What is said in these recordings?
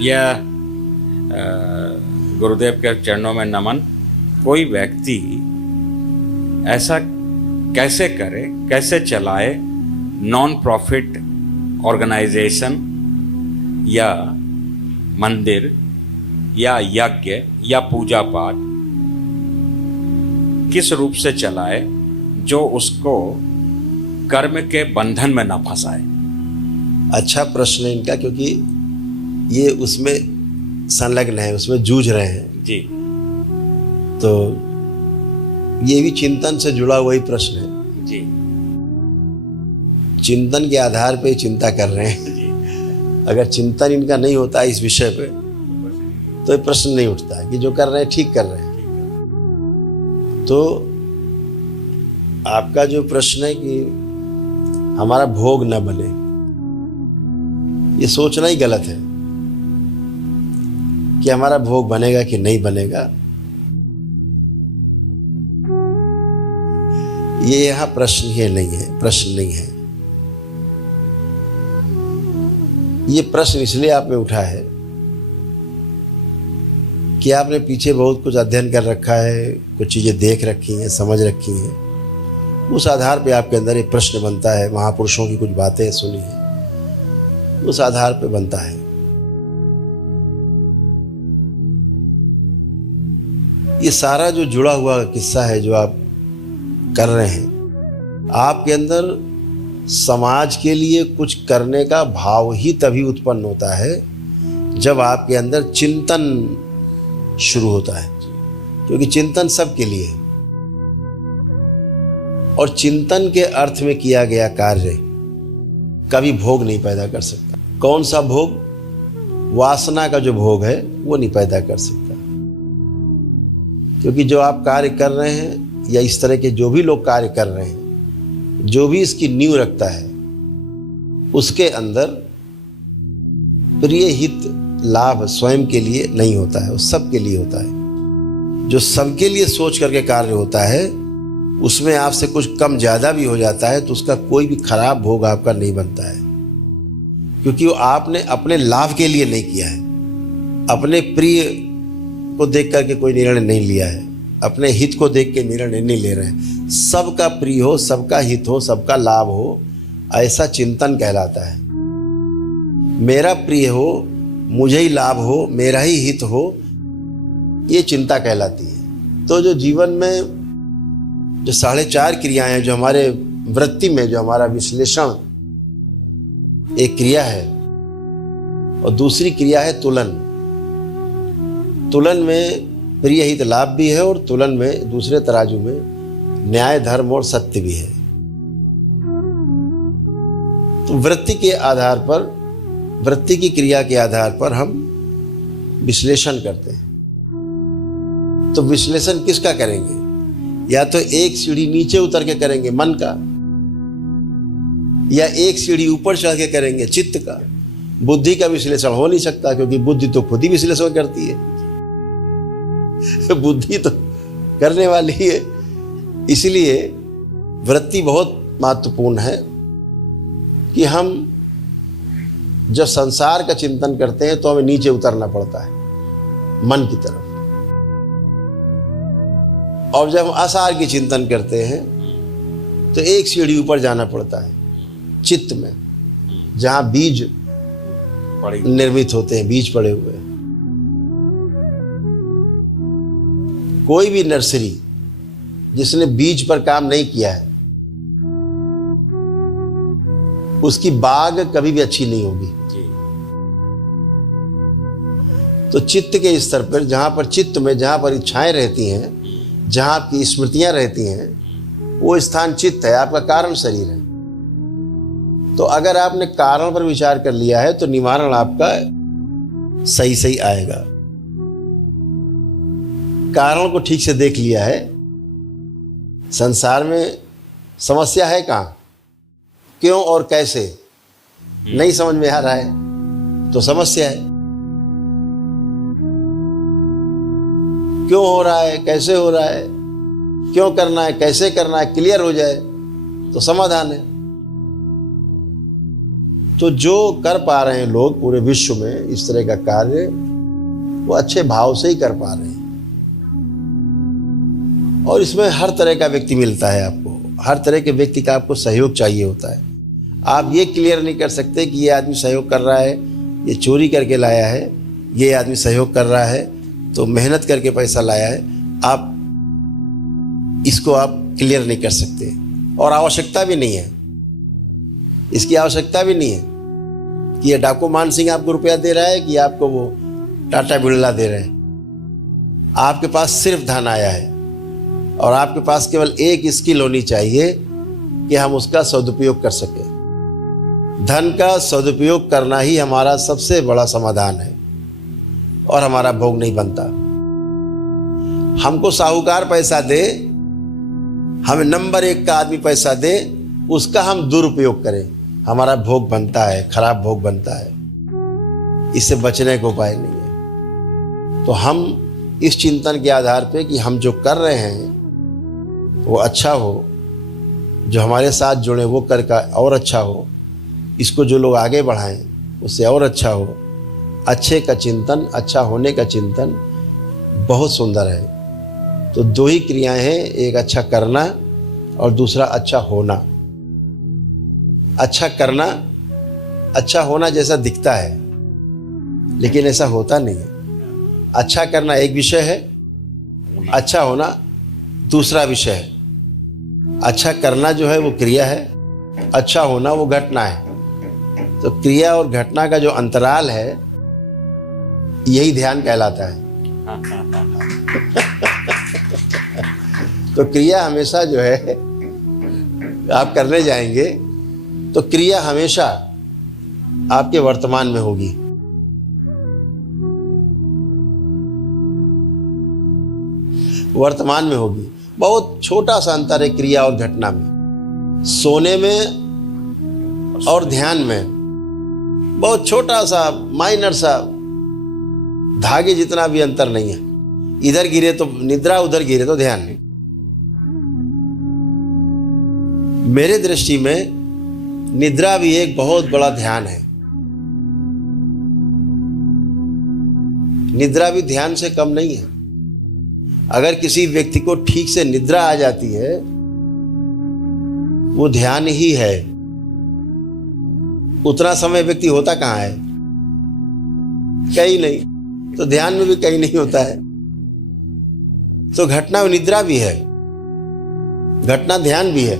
यह गुरुदेव के चरणों में नमन। कोई व्यक्ति ऐसा कैसे करे, कैसे चलाए नॉन प्रॉफिट ऑर्गेनाइजेशन या मंदिर या यज्ञ या पूजा पाठ, किस रूप से चलाए जो उसको कर्म के बंधन में ना फंसाए। अच्छा प्रश्न है इनका, क्योंकि ये उसमें संलग्न है, उसमें जूझ रहे हैं जी। तो ये भी चिंतन से जुड़ा हुआ ही प्रश्न है जी। चिंतन के आधार पे चिंता कर रहे हैं जी। अगर चिंतन इनका नहीं होता इस विषय पे तो ये प्रश्न नहीं उठता है कि जो कर रहे हैं ठीक कर रहे हैं। तो आपका जो प्रश्न है कि हमारा भोग न बने, ये सोचना ही गलत है कि हमारा भोग बनेगा कि नहीं बनेगा। ये यहाँ प्रश्न ही नहीं है, प्रश्न नहीं है। ये प्रश्न इसलिए आप में उठा है कि आपने पीछे बहुत कुछ अध्ययन कर रखा है, कुछ चीज़ें देख रखी हैं, समझ रखी हैं। उस आधार पे आपके अंदर एक प्रश्न बनता है, महापुरुषों की कुछ बातें सुनी हैं, उस आधार पे बनता है। ये सारा जो जुड़ा हुआ किस्सा है जो आप कर रहे हैं, आपके अंदर समाज के लिए कुछ करने का भाव ही तभी उत्पन्न होता है जब आपके अंदर चिंतन शुरू होता है, क्योंकि चिंतन सबके लिए है। और चिंतन के अर्थ में किया गया कार्य कभी भोग नहीं पैदा कर सकता। कौन सा भोग? वासना का जो भोग है वो नहीं पैदा कर सकता, क्योंकि जो आप कार्य कर रहे हैं या इस तरह के जो भी लोग कार्य कर रहे हैं, जो भी इसकी नींव रखता है, उसके अंदर प्रिय हित लाभ स्वयं के लिए नहीं होता है, वो सबके लिए होता है। जो सबके लिए सोच करके कार्य होता है उसमें आपसे कुछ कम ज़्यादा भी हो जाता है तो उसका कोई भी खराब भोग आपका नहीं बनता है, क्योंकि वो आपने अपने लाभ के लिए नहीं किया है, अपने प्रिय को देख करके कोई निर्णय नहीं लिया है, अपने हित को देख के निर्णय नहीं ले रहे हैं। सबका प्रिय हो, सबका हित हो, सबका लाभ हो, ऐसा चिंतन कहलाता है। मेरा प्रिय हो, मुझे ही लाभ हो, मेरा ही हित हो, ये चिंता कहलाती है। तो जो जीवन में जो 4.5 क्रियाएं हैं, जो हमारे वृत्ति में, जो हमारा विश्लेषण एक क्रिया है, और दूसरी क्रिया है तुलन। तुलन में प्रिय हित लाभ भी है और तुलन में दूसरे तराजू में न्याय धर्म और सत्य भी है। तो वृत्ति के आधार पर, वृत्ति की क्रिया के आधार पर हम विश्लेषण करते हैं। तो विश्लेषण किसका करेंगे? या तो एक सीढ़ी नीचे उतर के करेंगे मन का, या एक सीढ़ी ऊपर चढ़ के करेंगे चित्त का। बुद्धि का विश्लेषण हो नहीं सकता, क्योंकि बुद्धि तो खुद ही विश्लेषण करती है बुद्धि तो करने वाली है। इसलिए वृत्ति बहुत महत्वपूर्ण है कि हम जब संसार का चिंतन करते हैं तो हमें नीचे उतरना पड़ता है मन की तरफ, और जब हम असार की चिंतन करते हैं तो एक सीढ़ी ऊपर जाना पड़ता है चित्त में, जहां बीज निर्मित होते हैं, बीज पड़े हुए हैं। कोई भी नर्सरी जिसने बीज पर काम नहीं किया है, उसकी बाग कभी भी अच्छी नहीं होगी। तो चित्त के स्तर पर, जहां पर चित्त में, जहां पर इच्छाएं रहती हैं, जहां आपकी स्मृतियां रहती हैं, वो स्थान चित्त है, आपका कारण शरीर है। तो अगर आपने कारण पर विचार कर लिया है तो निवारण आपका सही सही आएगा। कारण को ठीक से देख लिया है, संसार में समस्या है कहाँ, क्यों और कैसे नहीं समझ में आ रहा है तो समस्या है। क्यों हो रहा है, कैसे हो रहा है, क्यों करना है, कैसे करना है, क्लियर हो जाए तो समाधान है। तो जो कर पा रहे हैं लोग पूरे विश्व में इस तरह का कार्य, वो अच्छे भाव से ही कर पा रहे हैं। और इसमें हर तरह का व्यक्ति मिलता है आपको, हर तरह के व्यक्ति का आपको सहयोग चाहिए होता है। आप ये क्लियर नहीं कर सकते कि ये आदमी सहयोग कर रहा है, ये चोरी करके लाया है, ये आदमी सहयोग कर रहा है तो मेहनत करके पैसा लाया है। आप इसको आप क्लियर नहीं कर सकते, और आवश्यकता भी नहीं है, इसकी आवश्यकता भी नहीं है कि ये डाकू मान सिंह आपको रुपया दे रहा है कि आपको वो टाटा बिरला दे रहे हैं। आपके पास सिर्फ धन आया है और आपके पास केवल एक स्किल होनी चाहिए कि हम उसका सदुपयोग कर सकें। धन का सदुपयोग करना ही हमारा सबसे बड़ा समाधान है और हमारा भोग नहीं बनता। हमको साहूकार पैसा दे, हमें नंबर 1 का आदमी पैसा दे, उसका हम दुरुपयोग करें, हमारा भोग बनता है, खराब भोग बनता है। इससे बचने को उपाय नहीं है। तो हम इस चिंतन के आधार पे कि हम जो कर रहे हैं वो अच्छा हो, जो हमारे साथ जुड़े वो कर का और अच्छा हो, इसको जो लोग आगे बढ़ाएं उससे और अच्छा हो। अच्छे का चिंतन, अच्छा होने का चिंतन बहुत सुंदर है। तो 2 ही क्रियाएं हैं, एक अच्छा करना और दूसरा अच्छा होना। अच्छा करना अच्छा होना जैसा दिखता है, लेकिन ऐसा होता नहीं है। अच्छा करना एक विषय है, अच्छा होना दूसरा विषय है। अच्छा करना जो है वो क्रिया है, अच्छा होना वो घटना है। तो क्रिया और घटना का जो अंतराल है यही ध्यान कहलाता है। तो क्रिया हमेशा जो है आप करने जाएंगे तो क्रिया हमेशा आपके वर्तमान में होगी। वर्तमान में होगी। बहुत छोटा सा अंतर है क्रिया और घटना में, सोने में और ध्यान में। बहुत छोटा सा माइनर सा धागे जितना भी अंतर नहीं है। इधर गिरे तो निद्रा, उधर गिरे तो ध्यान। मेरे दृष्टि में निद्रा भी एक बहुत बड़ा ध्यान है। निद्रा भी ध्यान से कम नहीं है। अगर किसी व्यक्ति को ठीक से निद्रा आ जाती है वो ध्यान ही है। उतना समय व्यक्ति होता कहाँ है? कहीं नहीं। तो ध्यान में भी कहीं नहीं होता है। तो घटना निद्रा भी है, घटना ध्यान भी है।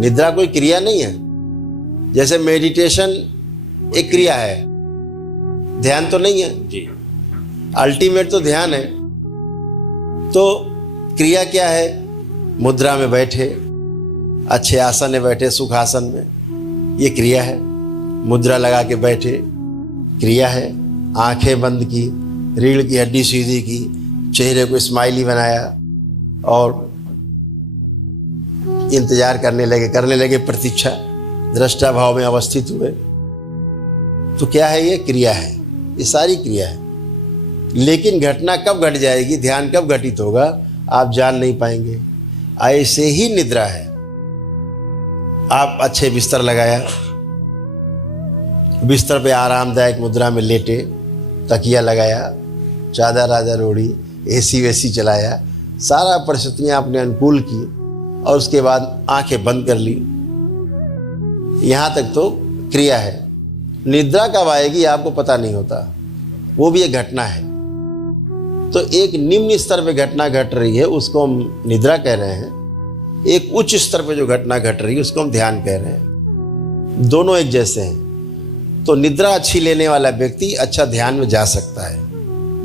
निद्रा कोई क्रिया नहीं है। जैसे मेडिटेशन एक क्रिया है, ध्यान तो नहीं है जी। अल्टीमेट तो ध्यान है। तो क्रिया क्या है? मुद्रा में बैठे, अच्छे आसन में बैठे, सुखासन में, ये क्रिया है। मुद्रा लगा के बैठे, क्रिया है। आंखें बंद की, रीढ़ की हड्डी सीधी की, चेहरे को स्माइली बनाया और इंतजार करने लगे प्रतीक्षा, दृष्टा भाव में अवस्थित हुए। तो क्या है? ये क्रिया है, ये सारी क्रिया है। लेकिन घटना कब घट जाएगी, ध्यान कब घटित होगा, आप जान नहीं पाएंगे। ऐसे ही निद्रा है। आप अच्छे बिस्तर लगाया, बिस्तर पे आरामदायक मुद्रा में लेटे, तकिया लगाया, चादर आदर ओढ़ी, एसी वेसी चलाया, सारा परिस्थितियाँ आपने अनुकूल की और उसके बाद आंखें बंद कर ली। यहाँ तक तो क्रिया है। निद्रा कब आएगी आपको पता नहीं होता, वो भी एक घटना है। तो एक निम्न स्तर पे घटना घट रही है उसको हम निद्रा कह रहे हैं, एक उच्च स्तर पे जो घटना घट रही है उसको हम ध्यान कह रहे हैं। दोनों एक जैसे हैं। तो निद्रा अच्छी लेने वाला व्यक्ति अच्छा ध्यान में जा सकता है,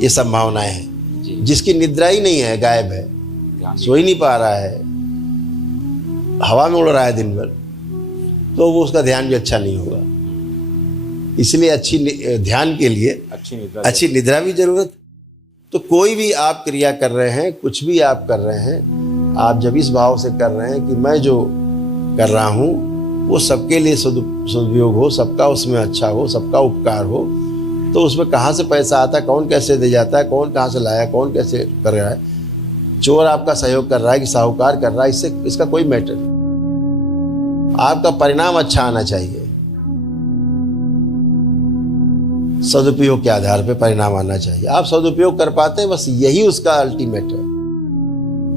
ये संभावनाएं हैं। जिसकी निद्रा ही नहीं है, गायब है, सो ही नहीं पा रहा है, हवा में उड़ रहा है दिन भर, तो वो उसका ध्यान भी अच्छा नहीं होगा। इसलिए अच्छी ध्यान के लिए अच्छी निद्रा भी जरूरत। तो कोई भी आप क्रिया कर रहे हैं, कुछ भी आप कर रहे हैं, आप जब इस भाव से कर रहे हैं कि मैं जो कर रहा हूँ वो सबके लिए सदुपयोग हो, सबका उसमें अच्छा हो, सबका उपकार हो, तो उसमें कहाँ से पैसा आता है, कौन कैसे दे जाता है, कौन कहाँ से लाया, कौन कैसे कर रहा है, चोर आपका सहयोग कर रहा है कि साहूकार कर रहा है, इसका कोई मैटर नहीं। आपका परिणाम अच्छा आना चाहिए। सदुपयोग के आधार पर परिणाम आना चाहिए। आप सदुपयोग कर पाते हैं, बस यही उसका अल्टीमेट है।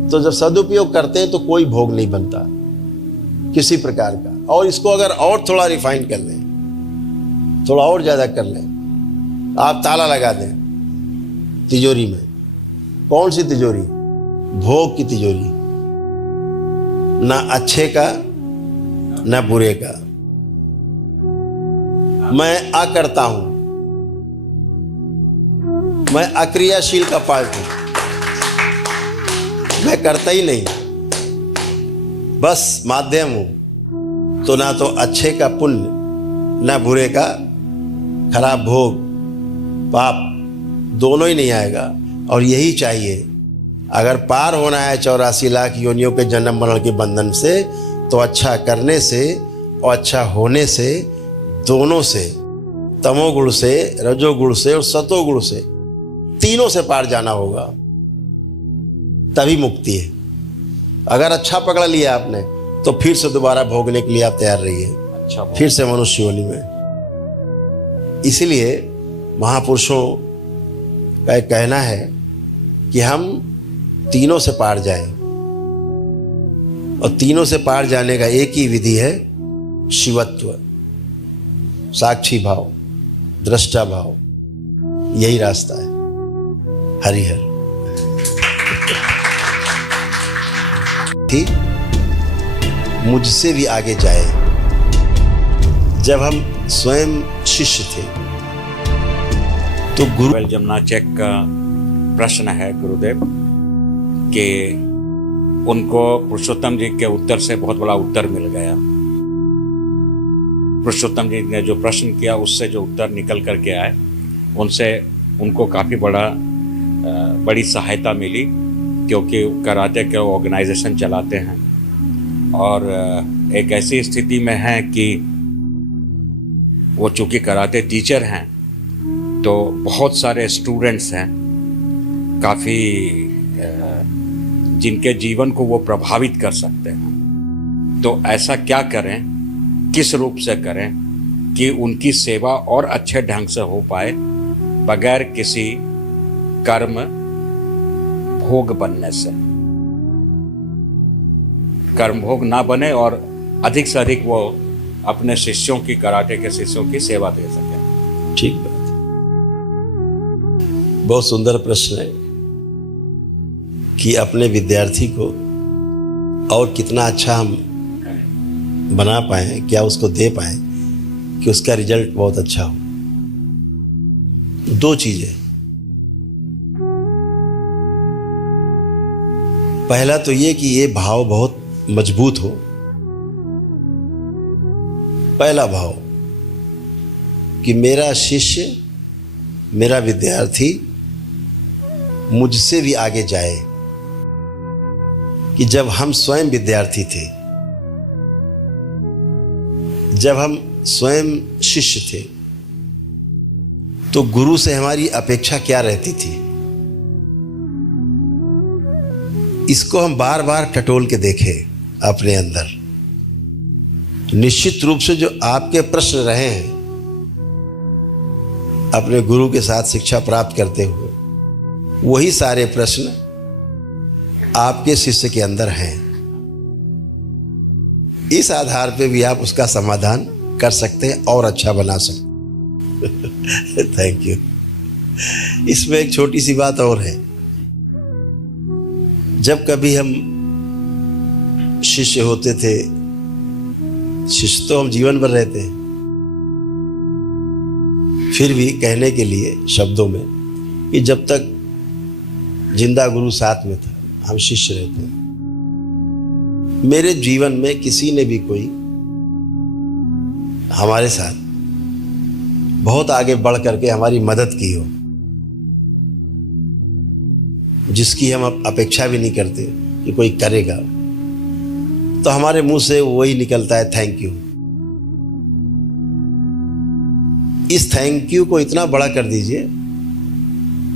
तो जब सदुपयोग करते हैं तो कोई भोग नहीं बनता किसी प्रकार का। और इसको अगर और थोड़ा रिफाइन कर लें, थोड़ा और ज़्यादा कर लें, आप ताला लगा दें तिजोरी में। कौन सी तिजोरी? भोग की तिजोरी। ना अच्छे का ना बुरे का। मैं करता हूं, मैं अक्रियाशील का पार्ट हूं, मैं करता ही नहीं, बस माध्यम हूं। तो ना तो अच्छे का पुण्य ना बुरे का खराब भोग पाप दोनों ही नहीं आएगा। और यही चाहिए। अगर पार होना है 84 लाख योनियों के जन्म मरण के बंधन से, तो अच्छा करने से और अच्छा होने से, दोनों से, तमोगुण से, रजोगुण से और सतोगुण से, तीनों से पार जाना होगा, तभी मुक्ति है। अगर अच्छा पकड़ लिया आपने तो फिर से दोबारा भोगने के लिए आप तैयार रहिए, अच्छा फिर से मनुष्य योनि में। इसलिए महापुरुषों का एक कहना है कि हम तीनों से पार जाएं, और तीनों से पार जाने का एक ही विधि है, शिवत्व, साक्षी भाव, दृष्टा भाव। यही रास्ता है। हरिहर। मुझसे भी आगे जाए। जब हम स्वयं शिष्य थे तो गुरु जमुना चेक का प्रश्न है गुरुदेव कि उनको पुरुषोत्तम जी के उत्तर से बहुत बड़ा उत्तर मिल गया। पुरुषोत्तम जी ने जो प्रश्न किया उससे जो उत्तर निकल करके आए, उनसे उनको काफ़ी बड़ी सहायता मिली, क्योंकि कराटे के ऑर्गेनाइजेशन चलाते हैं और एक ऐसी स्थिति में है कि वो चूँकि कराटे टीचर हैं तो बहुत सारे स्टूडेंट्स हैं काफ़ी जिनके जीवन को वो प्रभावित कर सकते हैं। तो ऐसा क्या करें, किस रूप से करें कि उनकी सेवा और अच्छे ढंग से हो पाए, बगैर किसी कर्म भोग बनने से, कर्म भोग ना बने और अधिक से अधिक वो अपने शिष्यों की, कराटे के शिष्यों की सेवा दे सके। ठीक बात। बहुत सुंदर प्रश्न है कि अपने विद्यार्थी को और कितना अच्छा हम बना पाए, क्या उसको दे पाए कि उसका रिजल्ट बहुत अच्छा हो। दो चीजें। पहला तो ये कि ये भाव बहुत मजबूत हो। पहला भाव कि मेरा शिष्य, मेरा विद्यार्थी मुझसे भी आगे जाए। कि जब हम स्वयं विद्यार्थी थे, जब हम स्वयं शिष्य थे, तो गुरु से हमारी अपेक्षा क्या रहती थी, इसको हम बार बार टटोल के देखें अपने अंदर। निश्चित रूप से जो आपके प्रश्न रहे हैं अपने गुरु के साथ शिक्षा प्राप्त करते हुए, वही सारे प्रश्न आपके शिष्य के अंदर हैं। इस आधार पे भी आप उसका समाधान कर सकते हैं और अच्छा बना सकते। Thank you. इसमें एक छोटी सी बात और है। जब कभी हम शिष्य होते थे, शिष्य तो हम जीवन भर रहते हैं, फिर भी कहने के लिए शब्दों में कि जब तक जिंदा गुरु साथ में था, हम शिष्य रहते हैं। मेरे जीवन में किसी ने भी कोई हमारे साथ बहुत आगे बढ़ करके हमारी मदद की हो, जिसकी हम अपेक्षा भी नहीं करते कि कोई करेगा, तो हमारे मुंह से वही निकलता है, थैंक यू। इस थैंक यू को इतना बड़ा कर दीजिए,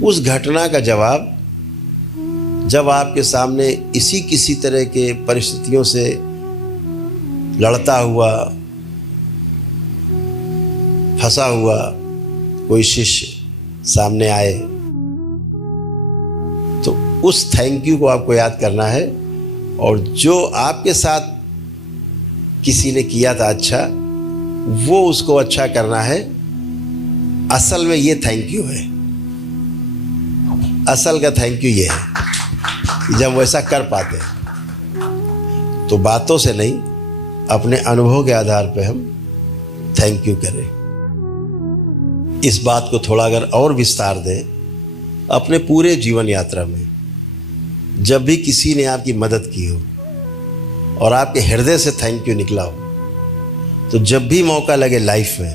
उस घटना का जवाब जब आपके सामने इसी किसी तरह के परिस्थितियों से लड़ता हुआ, फंसा हुआ कोई शिष्य सामने आए तो उस थैंक यू को आपको याद करना है, और जो आपके साथ किसी ने किया था अच्छा, वो उसको अच्छा करना है। असल में ये थैंक यू है, असल का थैंक यू ये है कि जब वैसा कर पाते हैं तो बातों से नहीं, अपने अनुभव के आधार पे हम थैंक यू करें। इस बात को थोड़ा अगर और विस्तार दें, अपने पूरे जीवन यात्रा में जब भी किसी ने आपकी मदद की हो और आपके हृदय से थैंक यू निकला हो, तो जब भी मौका लगे लाइफ में,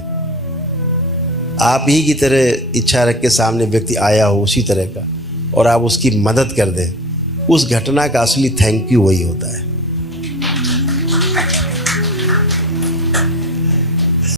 आप ही की तरह इच्छा रख के सामने व्यक्ति आया हो उसी तरह का, और आप उसकी मदद कर दें, उस घटना का असली थैंक यू वही होता है।